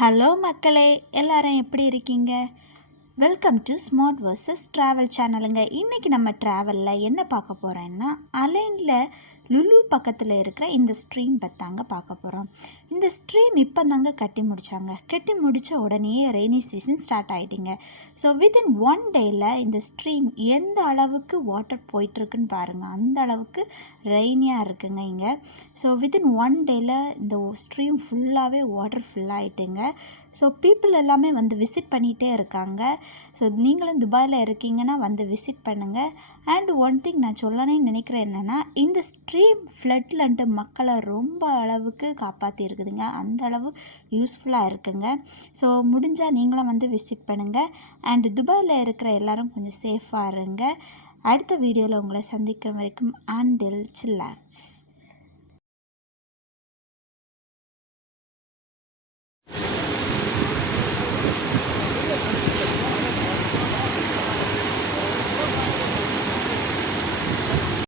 Hello மக்களே, எல்லாரும் எப்படி இருக்கீங்க? Welcome to smart versus travel சேனலுங்க. இன்றைக்கி நம்ம ட்ராவலில் என்ன பார்க்க போகிறோன்னா, அலைனில் லுலு பக்கத்தில் இருக்கிற இந்த ஸ்ட்ரீம் பத்தாங்க பார்க்க போகிறோம். இந்த ஸ்ட்ரீம் இப்போ தாங்க கட்டி முடித்தாங்க. கட்டி முடித்த உடனே ரெய்னி சீசன் ஸ்டார்ட் ஆகிட்டிங்க. ஸோ வித்தின் 1 டேயில் இந்த ஸ்ட்ரீம் எந்த அளவுக்கு வாட்டர் போயிட்டுருக்குன்னு பாருங்கள். அந்த அளவுக்கு ரெய்னியாக இருக்குங்க இங்கே. ஸோ வித்தின் 1 டேயில் இந்த ஸ்ட்ரீம் ஃபுல்லாகவே வாட்டர் ஃபுல்லாகிட்டுங்க. ஸோ பீப்புள் எல்லாமே வந்து விசிட் பண்ணிகிட்டே இருக்காங்க. ஸோ நீங்களும் துபாயில் இருக்கீங்கன்னா வந்து விசிட் பண்ணுங்கள். அண்ட் ஒன் திங் நான் சொல்லணும்னு நினைக்கிறேன் என்னென்னா, இந்த ஸ்ட்ரீம் ஃப்ளட்லன்ட்டு மக்களை ரொம்ப அளவுக்கு காப்பாற்றிருக்குதுங்க. அந்த அளவு யூஸ்ஃபுல்லாக இருக்குங்க. ஸோ முடிஞ்சால் நீங்களும் வந்து விசிட் பண்ணுங்கள். அண்ட் துபாயில் இருக்கிற எல்லோரும் கொஞ்சம் சேஃபாக இருங்க. அடுத்த வீடியோவில் உங்களை சந்திக்கிற வரைக்கும் அண்டில் சில்லாக்ஸ்.